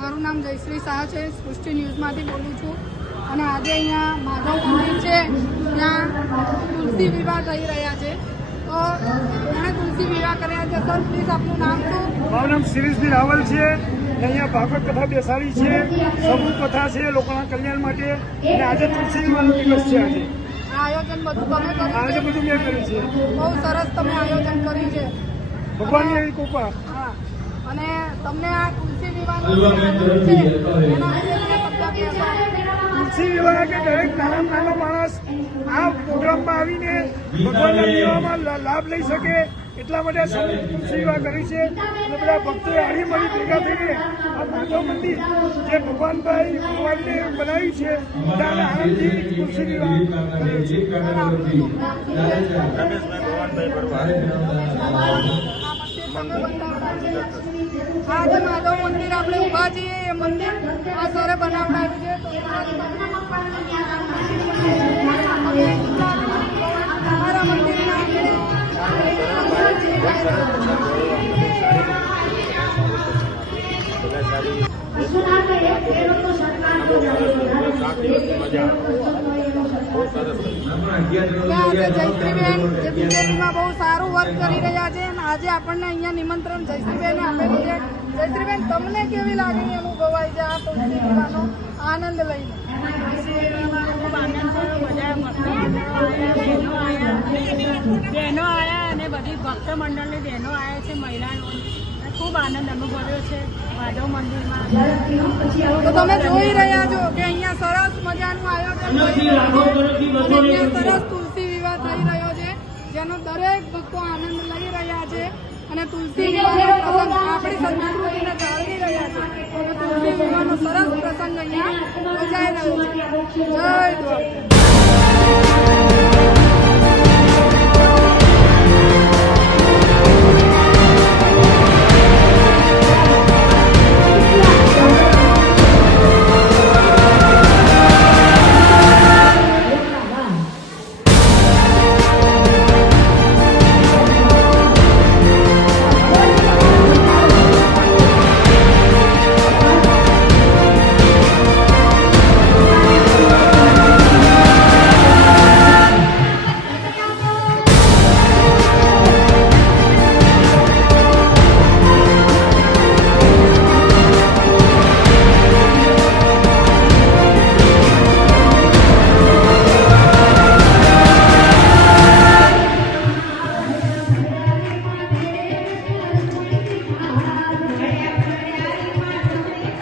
મારું નામ જયશ્રી શાહ છે, સૃષ્ટિ ન્યૂઝમાંથી બોલું છું અને આજે અહીંયા માધવ મંદિર છે ત્યાં તુલસી વિવાહ થઈ રહ્યા છે. તો એણે તુલસી વિવાહ કર્યા છે. સર પ્લીઝ આપનું નામ શું? મારું નામ શિરીષભાઈ રાવલ છે. અહીંયા ભાગવત કથા બેસાડી છે, સમૂહ કથા છે લોકોના કલ્યાણ માટે અને આજે તુલસી વિવાહનો દિવસ છે. આયોજન બધું તમે કર્યું? આજે બધું મેં કર્યું છે. બહુ સરસ તમે આયોજન કર્યું છે. ભગવાનની એવી કૃપા. હા, અને તમને આ તુલસી વિવાહનો છે એના વિશે તુલસી વિવાહ કે દરેક નાનો માણસ આ પ્રોગ્રામમાં આવીને ભગવાનના વિવાહમાં લાભ લઈ શકે એટલા માટે તુલસી વિવાહ કરી છે. અને બધા ભક્તોએ હળી મળી ભેગા થઈને આ માધવ મંદિર જે ભગવાનને બનાવ્યું છે ત્યારે આનંદથી તુલસી વિવાહ કર્યો છે. આ જે માધવ મંદિર આપણે ઉભા છીએ એ મંદિર આ સરે બનાવડાવ્યું છે. તમારા મંદિરના જયશ્રીબેન જે બીજેપીમાં બહુ સારું વર્ક કરી રહ્યા છે અને આજે આપણને અહીંયા નિમંત્રણ જયશ્રીબેને આપેલું છે. જયશ્રીબેન, તમને કેવી લાગણી અનુભવાય છે આ તુલસી વિવાહનો આનંદ લઈને? ખૂબ આનંદ થયો. બધા બહેનો આવ્યા અને બધી ભક્ત મંડળની બહેનો આવ્યા છે, મહિલાઓ. ખૂબ આનંદ અનુભવ્યો છે માધવ મંદિરમાં. તો તમે જોઈ રહ્યા છો કે અહીંયા સરસ મજાનું આયોજન થઈ રહ્યું છે. અહીંયા સરસ તુલસી વિવાહ થઈ રહ્યો છે જેનો દરેક ભક્તો આનંદ લઈ રહ્યા છે અને તુલસી વિવાહનો પ્રસંગ આપણી સંસ્કૃતિને જાળવી રહ્યા છે. તો તુલસી વિવાહનો સરસ પ્રસંગ અહીંયા યોજાઈ રહ્યો છે. જય દ્વારકા.